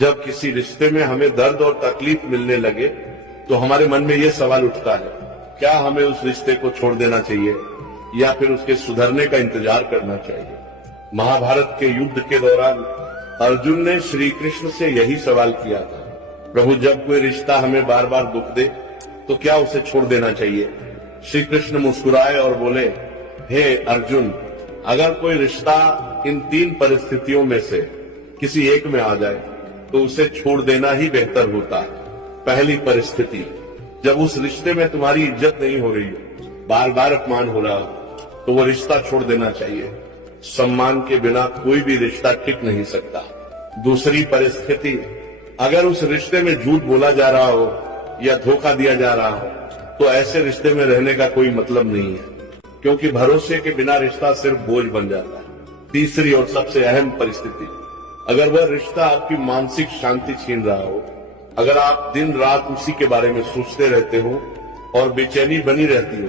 जब किसी रिश्ते में हमें दर्द और तकलीफ मिलने लगे तो हमारे मन में यह सवाल उठता है, क्या हमें उस रिश्ते को छोड़ देना चाहिए या फिर उसके सुधरने का इंतजार करना चाहिए। महाभारत के युद्ध के दौरान अर्जुन ने श्री कृष्ण से यही सवाल किया था, प्रभु जब कोई रिश्ता हमें बार बार दुख दे तो क्या उसे छोड़ देना चाहिए। श्री कृष्ण मुस्कुराए और बोले, हे अर्जुन, अगर कोई रिश्ता इन 3 परिस्थितियों में से किसी एक में आ जाए तो उसे छोड़ देना ही बेहतर होता है। पहली परिस्थिति, जब उस रिश्ते में तुम्हारी इज्जत नहीं हो रही हो, बार बार अपमान हो रहा हो, तो वो रिश्ता छोड़ देना चाहिए। सम्मान के बिना कोई भी रिश्ता टिक नहीं सकता। दूसरी परिस्थिति, अगर उस रिश्ते में झूठ बोला जा रहा हो या धोखा दिया जा रहा हो तो ऐसे रिश्ते में रहने का कोई मतलब नहीं है, क्योंकि भरोसे के बिना रिश्ता सिर्फ बोझ बन जाता है। तीसरी और सबसे अहम परिस्थिति, अगर वह रिश्ता आपकी मानसिक शांति छीन रहा हो, अगर आप दिन रात उसी के बारे में सोचते रहते हो और बेचैनी बनी रहती हो,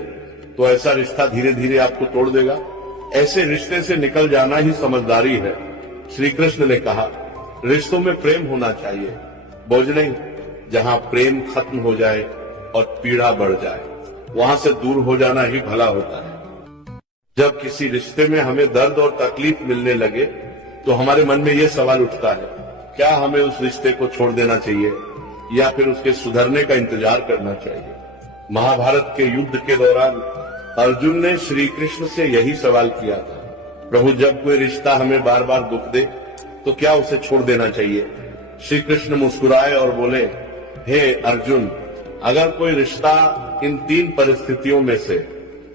तो ऐसा रिश्ता धीरे धीरे आपको तोड़ देगा। ऐसे रिश्ते से निकल जाना ही समझदारी है। श्री कृष्ण ने कहा, रिश्तों में प्रेम होना चाहिए, बोझ नहीं। जहां प्रेम खत्म हो जाए और पीड़ा बढ़ जाए, वहां से दूर हो जाना ही भला होता है। जब किसी रिश्ते में हमें दर्द और तकलीफ मिलने लगे तो हमारे मन में यह सवाल उठता है, क्या हमें उस रिश्ते को छोड़ देना चाहिए या फिर उसके सुधरने का इंतजार करना चाहिए। महाभारत के युद्ध के दौरान अर्जुन ने श्री कृष्ण से यही सवाल किया था, प्रभु जब कोई रिश्ता हमें बार बार दुख दे तो क्या उसे छोड़ देना चाहिए। श्री कृष्ण मुस्कुराए और बोले, हे अर्जुन, अगर कोई रिश्ता इन 3 परिस्थितियों में से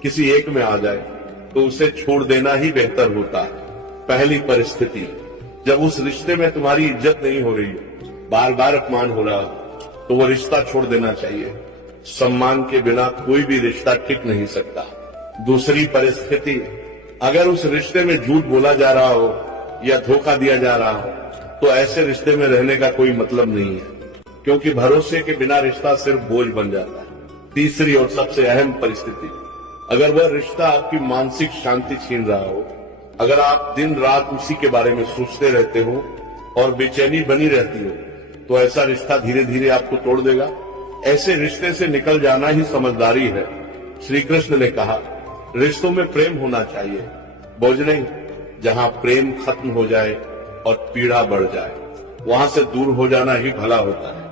किसी एक में आ जाए तो उसे छोड़ देना ही बेहतर होता है। पहली परिस्थिति, जब उस रिश्ते में तुम्हारी इज्जत नहीं हो रही हो, बार बार अपमान हो रहा हो, तो वो रिश्ता छोड़ देना चाहिए। सम्मान के बिना कोई भी रिश्ता टिक नहीं सकता। दूसरी परिस्थिति, अगर उस रिश्ते में झूठ बोला जा रहा हो या धोखा दिया जा रहा हो तो ऐसे रिश्ते में रहने का कोई मतलब नहीं है, क्योंकि भरोसे के बिना रिश्ता सिर्फ बोझ बन जाता है। तीसरी और सबसे अहम परिस्थिति, अगर वह रिश्ता आपकी मानसिक शांति छीन रहा हो, अगर आप दिन रात उसी के बारे में सोचते रहते हो और बेचैनी बनी रहती हो, तो ऐसा रिश्ता धीरे धीरे आपको तोड़ देगा। ऐसे रिश्ते से निकल जाना ही समझदारी है। श्री कृष्ण ने कहा, रिश्तों में प्रेम होना चाहिए, बोझ नहीं। जहां प्रेम खत्म हो जाए और पीड़ा बढ़ जाए, वहां से दूर हो जाना ही भला होता है।